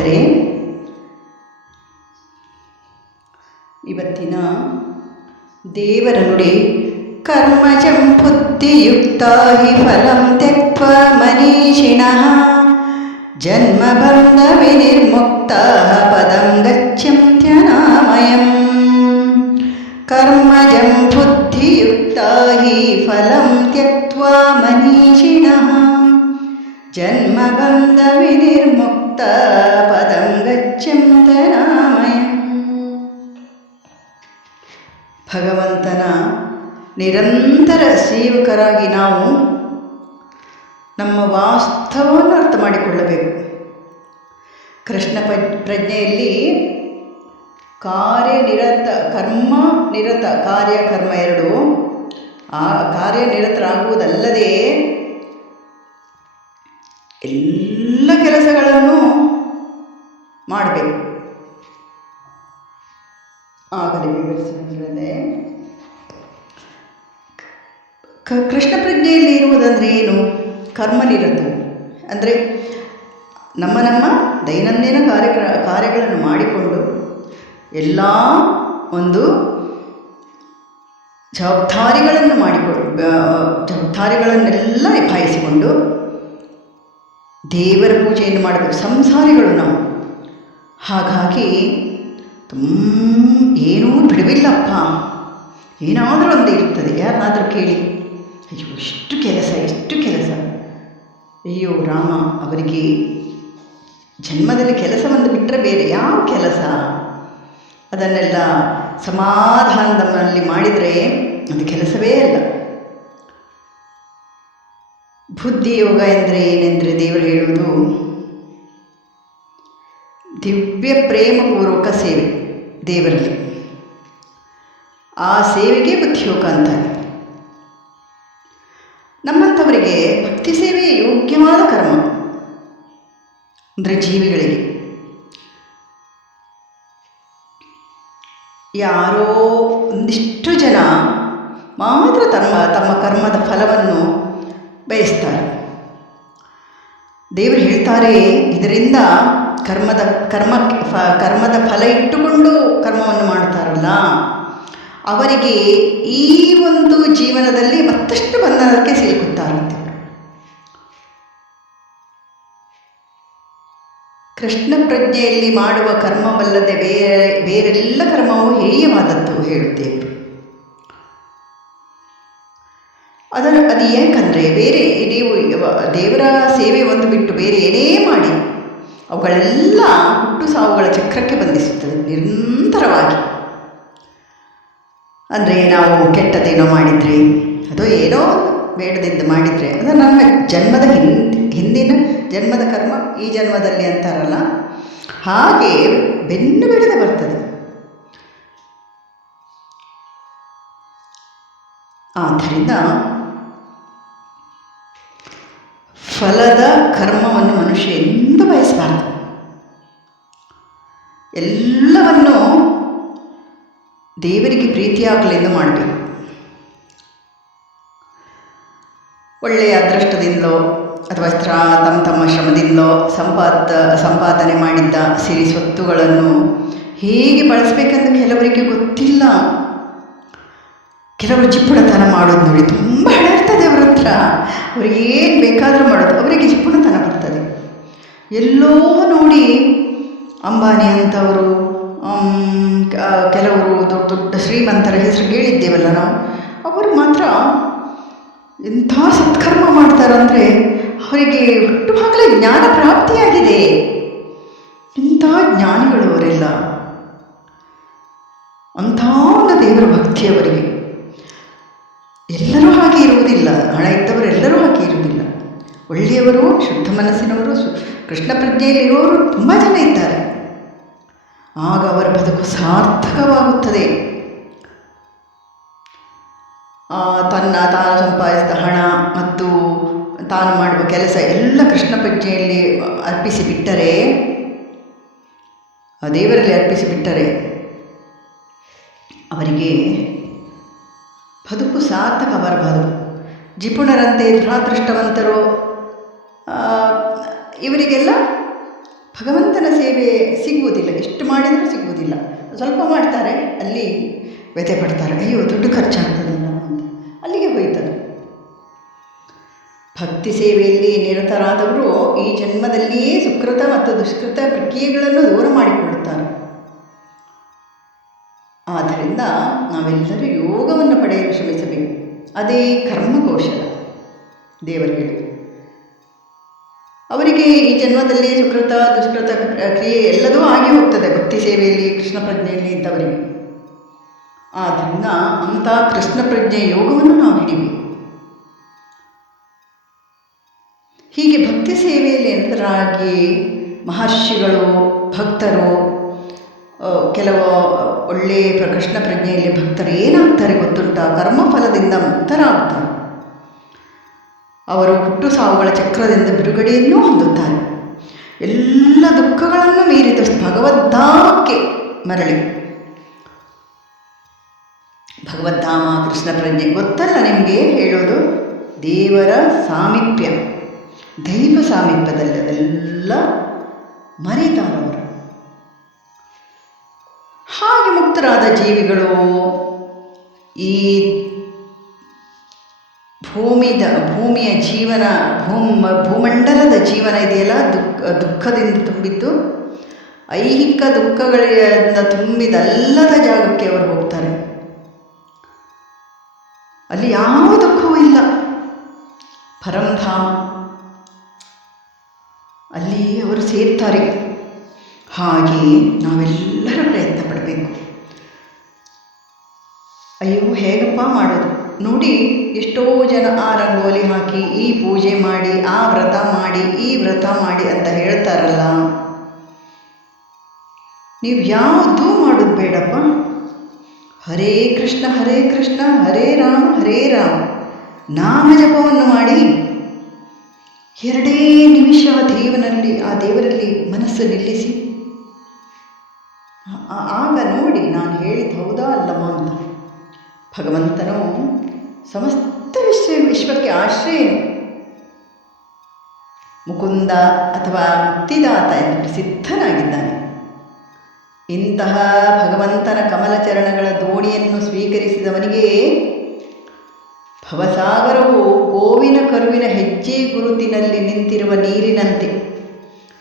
ಭಕ್ತರೇ ಇವತ್ತಿನ ದೇವರ ನುಡಿ ಕರ್ಮಜಂ ಬುದ್ಧಿಯುಕ್ತ ಹಿ ಫಲಂ ತ್ಯಕ್ವ ಮನೀಷಿಣಃ ಜನ್ಮಬಂಧ ವಿನಿರ್ಮುಕ್ತ ಪದಂ ಗಚ್ಚಂತ್ಯನಾಮಯಂ ಕರ್ಮಜಂ ಬುದ್ಧಿಯುಕ್ತ ಹಿ ಫಲಂ ತ್ಯಕ್ವಾ ಮನೀಷಿಣಃ ಜನ್ಮಬಂಧ ವಿನಿರ್ಮುಕ್ತ ಪದಂ ಗಚ್ಚಂತನಾಮಯಂ ಭಗವಂತನ ನಿರಂತರ ಸೇವಕರಾಗಿ ನಾವು ನಮ್ಮ ವಾಸ್ತವವನ್ನು ಅರ್ಥ ಮಾಡಿಕೊಳ್ಳಬೇಕು. ಕೃಷ್ಣ ಪ್ರಜ್ಞೆಯಲ್ಲಿ ಕಾರ್ಯನಿರತ ಕರ್ಮ ನಿರತ ಕಾರ್ಯ ಕರ್ಮ ಎರಡು, ಆ ಕಾರ್ಯನಿರತರಾಗುವುದಲ್ಲದೆ ಎಲ್ಲ ಕೆಲಸಗಳನ್ನು ಮಾಡಬೇಕು. ಆಗಲೇ ವಿವರಿಸಿದ್ರೆ ಕ, ಕೃಷ್ಣ ಪ್ರಜ್ಞೆಯಲ್ಲಿ ಇರುವುದಂದರೆ ಏನು? ಕರ್ಮನಿರತ. ಅಂದರೆ ನಮ್ಮ ನಮ್ಮ ದೈನಂದಿನ ಕಾರ್ಯಕ್ರ, ಕಾರ್ಯಗಳನ್ನು ಮಾಡಿಕೊಂಡು ಎಲ್ಲ ಒಂದು ಜವಾಬ್ದಾರಿಗಳನ್ನು ಮಾಡಿಕೊಂಡು ಜವಾಬ್ದಾರಿಗಳನ್ನೆಲ್ಲ ನಿಭಾಯಿಸಿಕೊಂಡು ದೇವರ ಪೂಜೆಯನ್ನು ಮಾಡಬೇಕು. ಸಂಸಾರಿಗಳು ನಾವು. ಹಾಗಾಗಿ ತುಂಬ ಏನೂ ಬಿಡುವಿಲ್ಲಪ್ಪ. ಏನಾದರೂ ಒಂದು ಇರ್ತದೆ ಯಾರನ್ನಾದರೂ ಕೇಳಿ. ಅಯ್ಯೋ, ಎಷ್ಟು ಕೆಲಸ ಎಷ್ಟು ಕೆಲಸ. ಅಯ್ಯೋ, ರಾಮ ಅವರಿಗೆ ಜನ್ಮದಲ್ಲಿ ಕೆಲಸ ಕೆಲಸವನ್ನು ಬಿಟ್ಟರೆ ಬೇರೆ ಯಾವ ಕೆಲಸ? ಅದನ್ನೆಲ್ಲ ಸಮಾಧಾನದಲ್ಲಿ ಮಾಡಿದರೆ ಅದು ಕೆಲಸವೇ ಅಲ್ಲ. ಬುದ್ಧಿ ಯೋಗ ಎಂದರೆ ಏನೆಂದರೆ ದೇವರು ಹೇಳುವುದು ದಿವ್ಯ ಪ್ರೇಮಪೂರ್ವಕ ಸೇವೆ ದೇವರಲ್ಲಿ. ಆ ಸೇವೆಗೆ ಬುದ್ಧಿಯೋಗ ಅಂತಾರೆ. ನಮ್ಮಂಥವರಿಗೆ ಭಕ್ತಿ ಸೇವೆ ಯೋಗ್ಯವಾದ ಕರ್ಮ. ಅಂದರೆ ಜೀವಿಗಳಿಗೆ. ಯಾರೋ ಒಂದಿಷ್ಟು ಜನ ಮಾತ್ರ ತಮ್ಮ ತಮ್ಮ ಕರ್ಮದ ಫಲವನ್ನು ಬಯಸ್ತಾರೆ. ದೇವರು ಹೇಳ್ತಾರೆ, ಇದರಿಂದ ಕರ್ಮದ ಕರ್ಮ ಫ, ಕರ್ಮದ ಫಲ ಇಟ್ಟುಕೊಂಡು ಕರ್ಮವನ್ನು ಮಾಡ್ತಾರಲ್ಲ ಅವರಿಗೆ ಈ ಒಂದು ಜೀವನದಲ್ಲಿ ಮತ್ತಷ್ಟು ಬಂಧನಕ್ಕೆ ಸಿಲುಕುತ್ತಾರಂತೆ. ಕೃಷ್ಣ ಪ್ರಜ್ಞೆಯಲ್ಲಿ ಮಾಡುವ ಕರ್ಮವಲ್ಲದೆ ಬೇರೆ, ಬೇರೆಲ್ಲ ಕರ್ಮವು ಹೇಯವಾದದ್ದು ಹೇಳುತ್ತೇವೆ. ಅದು ಏಕೆಂದರೆ ಬೇರೆ ನೀವು ದೇವರ ಸೇವೆ ಒಂದು ಬಿಟ್ಟು ಬೇರೆ ಏನೇ ಮಾಡಿ, ಅವುಗಳೆಲ್ಲ ಹುಟ್ಟು ಸಾವುಗಳ ಚಕ್ರಕ್ಕೆ ಬಂಧಿಸುತ್ತದೆ, ನಿರಂತರವಾಗಿ. ಅಂದರೆ ನಾವು ಕೆಟ್ಟದೇನೋ ಮಾಡಿದರೆ, ಅದು ಏನೋ ಬೇಡದಿಂದ ಮಾಡಿದರೆ ಅದು ನಮ್ಮ ಜನ್ಮದ ಹಿಂದ್ ಹಿಂದಿನ ಜನ್ಮದ ಕರ್ಮ ಈ ಜನ್ಮದಲ್ಲಿ ಅಂತಾರಲ್ಲ, ಹಾಗೆ ಬೆನ್ನು ಬಿಡದೆ ಬರ್ತದೆ. ಆದ್ದರಿಂದ ಫಲದ ಕರ್ಮವನ್ನು ಮನುಷ್ಯ ಎಂದು ಬಯಸಬಾರದು. ಎಲ್ಲವನ್ನು ದೇವರಿಗೆ ಪ್ರೀತಿಯಾಗಲೆಂದು ಮಾಡಬೇಕು. ಒಳ್ಳೆಯ ಅದೃಷ್ಟದಿಂದಲೋ ಅಥವಾ ಸ್ತ್ರ ತಮ್ಮ ತಮ್ಮ ಶ್ರಮದಿಂದಲೋ ಸಂಪಾದ, ಸಂಪಾದನೆ ಮಾಡಿದ್ದ ಸಿರಿ ಸ್ವತ್ತುಗಳನ್ನು ಹೇಗೆ ಬಳಸಬೇಕೆಂದು ಕೆಲವರಿಗೆ ಗೊತ್ತಿಲ್ಲ. ಕೆಲವರು ಚಿಪ್ಪುಡತನ ಮಾಡೋದು ನೋಡಿ ತುಂಬ ಹಣ ಇರ್ತದೆ ಅವರ ಹತ್ರ ಅವ್ರಿಗೆ ಏನು ಬೇಕಾದರೂ ಮಾಡೋದು. ಅವರಿಗೆ ಜಿಪ್ಪುಣತನ ಬರ್ತದೆ. ಎಲ್ಲೋ ನೋಡಿ ಅಂಬಾನಿ ಅಂಥವರು ಕೆಲವರು ದೊಡ್ಡ ದೊಡ್ಡ ಶ್ರೀಮಂತರ ಹೆಸರು ಕೇಳಿದ್ದೇವಲ್ಲ ನಾವು. ಅವರು ಮಾತ್ರ ಎಂಥ ಸತ್ಕರ್ಮ ಮಾಡ್ತಾರಂದರೆ ಅವರಿಗೆ ಹುಟ್ಟುವಾಗಲೇ ಜ್ಞಾನ ಪ್ರಾಪ್ತಿಯಾಗಿದೆ. ಇಂಥ ಜ್ಞಾನಿಗಳು ಅವರೆಲ್ಲ. ಅಂಥ ದೇವರ ಭಕ್ತಿಯವರಿಗೆ ಎಲ್ಲರೂ ಹಾಗೆ ಇರುವುದಿಲ್ಲ. ಹಣ ಇದ್ದವರೆಲ್ಲರೂ ಹಾಗೆ ಇರುವುದಿಲ್ಲ. ಒಳ್ಳೆಯವರು, ಶುದ್ಧ ಮನಸ್ಸಿನವರು, ಸು, ಕೃಷ್ಣ ಪ್ರಜ್ಞೆಯಲ್ಲಿರುವವರು ತುಂಬ ಜನ ಇದ್ದಾರೆ. ಆಗ ಅವರ ಬದುಕು ಸಾರ್ಥಕವಾಗುತ್ತದೆ. ತನ್ನ ತಾನು ಸಂಪಾದಿಸಿದ ಹಣ ಮತ್ತು ತಾನು ಮಾಡುವ ಕೆಲಸ ಎಲ್ಲ ಕೃಷ್ಣ ಪ್ರಜ್ಞೆಯಲ್ಲಿ ಅರ್ಪಿಸಿ ಬಿಟ್ಟರೆ ದೇವರಲ್ಲಿ ಅರ್ಪಿಸಿ ಬಿಟ್ಟರೆ ಅವರಿಗೆ ಬದುಕು ಸಾರ್ಥಕ ಬರಬಾರದು ಜಿಪುಣರಂತೆ ದುರಾದೃಷ್ಟವಂತರು ಇವರಿಗೆಲ್ಲ ಭಗವಂತನ ಸೇವೆ ಸಿಗುವುದಿಲ್ಲ. ಎಷ್ಟು ಮಾಡಿದರೂ ಸಿಗುವುದಿಲ್ಲ. ಸ್ವಲ್ಪ ಮಾಡ್ತಾರೆ, ಅಲ್ಲಿ ವ್ಯಥೆ ಪಡ್ತಾರೆ. ಅಯ್ಯೋ, ದುಡ್ಡು ಖರ್ಚಾಗ್ತದಲ್ಲ ಅಂತ. ಅಲ್ಲಿಗೆ ಹೋಯ್ತದೆ. ಭಕ್ತಿ ಸೇವೆಯಲ್ಲಿ ನಿರತರಾದವರು ಈ ಜನ್ಮದಲ್ಲಿಯೇ ಸುಕೃತ ಮತ್ತು ದುಷ್ಕೃತ ಪ್ರಕ್ರಿಯೆಗಳನ್ನು ದೂರ ಮಾಡಿಕೊಳ್ಳುತ್ತಾರೆ. ಆದ್ದರಿಂದ ನಾವೆಲ್ಲರೂ ಯೋಗವನ್ನು ಪಡೆಯಲು ಶ್ರಮಿಸಬೇಕು. ಅದೇ ಕರ್ಮಕೌಶಲ ದೇವರು ಹೇಳಿದರು ಅವರಿಗೆ ಈ ಜನ್ಮದಲ್ಲಿ ಸುಕೃತ, ದುಷ್ಕೃತ ಕ್ರಿಯೆ ಎಲ್ಲದೂ ಆಗಿ ಹೋಗ್ತದೆ, ಭಕ್ತಿ ಸೇವೆಯಲ್ಲಿ, ಕೃಷ್ಣ ಪ್ರಜ್ಞೆಯಲ್ಲಿ ಇದ್ದವರಿಗೆ. ಆದ್ದರಿಂದ ಅಂಥ ಕೃಷ್ಣ ಪ್ರಜ್ಞೆ ಯೋಗವನ್ನು ನಾವು ಹಿಡಿಬೇಕು. ಹೀಗೆ ಭಕ್ತಿ ಸೇವೆಯಲ್ಲಿ ಎಂದರಾಗಿ ಮಹರ್ಷಿಗಳು, ಭಕ್ತರು ಕೆಲವು ಒಳ್ಳೆಯ ಪ್ರಕೃಷ್ಣ ಪ್ರಜ್ಞೆಯಲ್ಲಿ ಭಕ್ತರು ಏನಾಗ್ತಾರೆ ಗೊತ್ತುಂಟಾ? ಕರ್ಮಫಲದಿಂದ ಮುಕ್ತರಾಗ್ತಾರೆ. ಅವರು ಹುಟ್ಟು ಸಾವುಗಳ ಚಕ್ರದಿಂದ ಬಿಡುಗಡೆಯನ್ನು ಹೊಂದುತ್ತಾರೆ. ಎಲ್ಲ ದುಃಖಗಳನ್ನು ಮೀರಿದ ಭಗವದ್ಧಾಮಕ್ಕೆ ಮರಳಿ. ಭಗವದ್ಧಾಮ, ಕೃಷ್ಣ ಪ್ರಜ್ಞೆ ಗೊತ್ತಲ್ಲ ನಿಮಗೆ ಹೇಳೋದು? ದೇವರ ಸಾಮೀಪ್ಯ, ದೈವ ಸಾಮೀಪ್ಯದಲ್ಲಿ ಅದೆಲ್ಲ ಮರೀತಾರವರು ಮುಕ್ತರಾದ ಜೀವಿಗಳು ಈ ಭೂಮಿದ, ಭೂಮಿಯ ಜೀವನ, ಭೂಮ, ಭೂಮಂಡಲದ ಜೀವನ ಇದೆಯಲ್ಲ? ದುಃಖ, ದುಃಖದಿಂದ ತುಂಬಿದ್ದು, ಐಹಿಕ ದುಃಖಗಳಿಂದ ತುಂಬಿದಲ್ಲದ ಜಾಗಕ್ಕೆ ಅವರು ಹೋಗ್ತಾರೆ. ಅಲ್ಲಿ ಯಾವ ದುಃಖವೂ ಇಲ್ಲ. ಪರಂಧಾಮ ಅಲ್ಲಿ ಅವರು ಸೇರ್ತಾರೆ. ಹಾಗೆ ನಾವೆಲ್ಲರೂ ಪ್ರಯತ್ನ ಪಡಬೇಕು. ಹೇಗಪ್ಪ ಮಾಡೋದು? ನೋಡಿ, ಎಷ್ಟೋ ಜನ ಆ ರಂಗೋಲಿ ಹಾಕಿ, ಈ ಪೂಜೆ ಮಾಡಿ, ಆ ವ್ರತ ಮಾಡಿ, ಈ ವ್ರತ ಮಾಡಿ ಅಂತ ಹೇಳ್ತಾರಲ್ಲ. ನೀವು ಯಾವುದೂ ಮಾಡೋದು ಬೇಡಪ್ಪ. ಹರೇ ಕೃಷ್ಣ ಹರೇ ಕೃಷ್ಣ, ಹರೇ ರಾಮ್ ಹರೇ ರಾಮ್. ನಾಮ ಜಪವನ್ನು ಮಾಡಿ. ಎರಡೇ ನಿಮಿಷ ದೇವನಲ್ಲಿ, ಆ ದೇವರಲ್ಲಿ ಮನಸ್ಸು ನಿಲ್ಲಿಸಿ. ಆಗ ನೋಡಿ, ನಾನು ಹೇಳಿದ್ದು ಭಗವಂತನು ಸಮಸ್ತ ವಿಶ್ವ ವಿಶ್ವಕ್ಕೆ ಆಶ್ರಯ ಮುಕುಂದ ಅಥವಾ ಮುಕ್ತಿದಾತ ಎಂದು ಪ್ರಸಿದ್ಧನಾಗಿದ್ದಾನೆ. ಇಂತಹ ಭಗವಂತನ ಕಮಲ ಚರಣಗಳ ದೋಣಿಯನ್ನು ಸ್ವೀಕರಿಸಿದವನಿಗೆ ಭವಸಾಗರವು ಗೋವಿನ ಕರುವಿನ ಹೆಜ್ಜೆ ಗುರುತಿನಲ್ಲಿ ನಿಂತಿರುವ ನೀರಿನಂತೆ.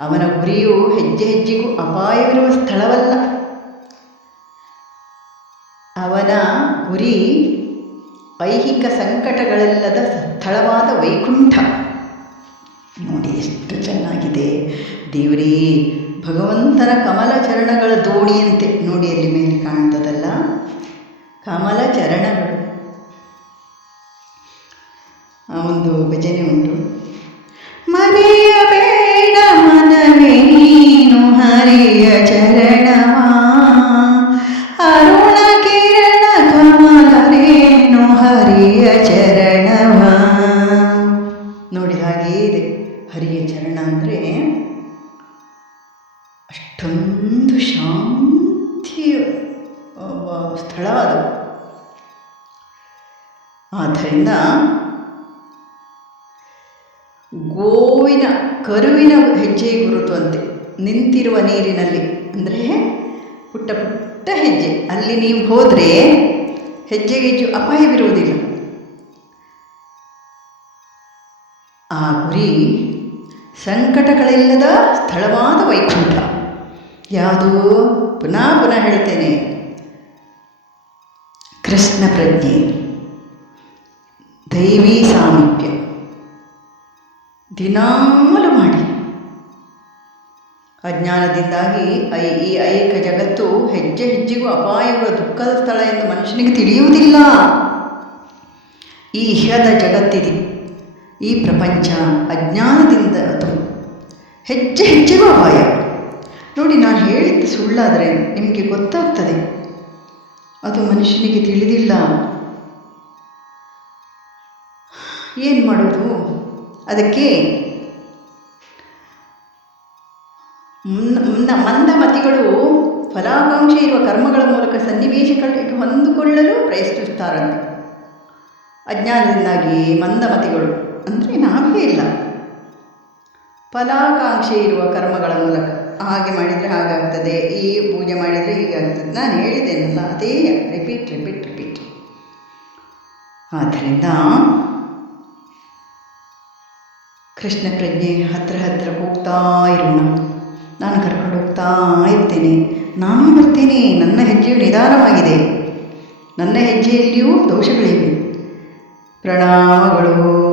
ಅವನ ಗುರಿಯು ಹೆಜ್ಜೆ ಹೆಜ್ಜೆಗೂ ಅಪಾಯವಿರುವ ಸ್ಥಳವಲ್ಲ. ಅವನ ಗುರಿ ಐಹಿಕ ಸಂಕಟಗಳಿಲ್ಲದ ಸ್ಥಳವಾದ ವೈಕುಂಠ. ನೋಡಿ ಎಷ್ಟು ಚೆನ್ನಾಗಿದೆ. ದೇವರೇ, ಭಗವಂತನ ಕಮಲ ಚರಣಗಳ ದೋಣಿಯಂತೆ. ನೋಡಿ ಅಲ್ಲಿ ಮೇಲೆ ಕಾಣ್ತದಲ್ಲ ಕಮಲ ಚರಣಗಳು. ಆ ಒಂದು ಭಜನೆ ಉಂಟು. ಮರೆಯಬೇಡ ಗೋವಿನ, ಕರುವಿನ ಹೆಜ್ಜೆ ಗುರುತುವಂತೆ ನಿಂತಿರುವ ನೀರಿನಲ್ಲಿ, ಅಂದರೆ ಪುಟ್ಟ ಪುಟ್ಟ ಹೆಜ್ಜೆ. ಅಲ್ಲಿ ನೀವು ಹೋದರೆ ಹೆಜ್ಜೆ ಹೆಜ್ಜು ಅಪಾಯವಿರುವುದಿಲ್ಲ. ಆ ಗುರಿ ಸಂಕಟಗಳಿಲ್ಲದ ಸ್ಥಳವಾದ ವೈಕುಂಠ. ಯಾವುದು? ಪುನಃ ಪುನಃ ಹೇಳ್ತೇನೆ ಕೃಷ್ಣ ಪ್ರಜ್ಞೆ. ದೈವಿ ಸಾಮೀಪ್ಯ ದಿನಾಮಲು ಮಾಡಿ. ಅಜ್ಞಾನದಿಂದಾಗಿ ಐ, ಈ ಐಕ ಜಗತ್ತು ಹೆಜ್ಜೆ ಹೆಜ್ಜೆಗೂ ಅಪಾಯಗಳ ದುಃಖದ ಸ್ಥಳ ಎಂದು ಮನುಷ್ಯನಿಗೆ ತಿಳಿಯುವುದಿಲ್ಲ. ಈ ಇಹದ ಜಗತ್ತಿದೆ. ಈ ಪ್ರಪಂಚ ಅಜ್ಞಾನದಿಂದ ಅದು ಹೆಜ್ಜೆ ಹೆಜ್ಜೆಗೂ ಅಪಾಯ. ನೋಡಿ, ನಾನು ಹೇಳಿದ್ದು ಸುಳ್ಳಾದರೆ ನಿಮಗೆ ಗೊತ್ತಾಗ್ತದೆ. ಅದು ಮನುಷ್ಯನಿಗೆ ತಿಳಿದಿಲ್ಲ. ಏನು ಮಾಡೋದು? ಅದಕ್ಕೆ ಮುನ್ನ ಮಂದಮತಿಗಳು ಫಲಾಕಾಂಕ್ಷೆ ಇರುವ ಕರ್ಮಗಳ ಮೂಲಕ ಸನ್ನಿವೇಶಗಳಿಗೆ ಹೊಂದಿಕೊಳ್ಳಲು ಪ್ರಯತ್ನಿಸ್ತಾರಂತೆ ಅಜ್ಞಾನದಿಂದಾಗಿ ಮಂದಮತಿಗಳು ಅಂದರೆ ನಾವೇ ಇಲ್ಲ. ಫಲಾಕಾಂಕ್ಷೆ ಇರುವ ಕರ್ಮಗಳ ಮೂಲಕ ಹಾಗೆ ಮಾಡಿದರೆ ಹಾಗಾಗ್ತದೆ, ಈ ಪೂಜೆ ಮಾಡಿದರೆ ಹೀಗಾಗ್ತದೆ. ನಾನು ಹೇಳಿದ್ದೇನಲ್ಲ, ಅದೇ ರಿಪೀಟ್ ರಿಪೀಟ್ ರಿಪೀಟ್ ಆದ್ದರಿಂದ ಕೃಷ್ಣ ಪ್ರಜ್ಞೆ ಹತ್ರ ಹತ್ರ ಹೋಗ್ತಾ ಇರೋಣ. ನಾನು ಕರ್ಕೊಂಡು ಹೋಗ್ತಾ ಇರ್ತೇನೆ. ನಾನು ಬರ್ತೇನೆ. ನನ್ನ ಹೆಜ್ಜೆಯು ನಿಧಾನವಾಗಿದೆ. ನನ್ನ ಹೆಜ್ಜೆಯಲ್ಲಿಯೂ ದೋಷಗಳಿವೆ. ಪ್ರಣಾಮಗಳು.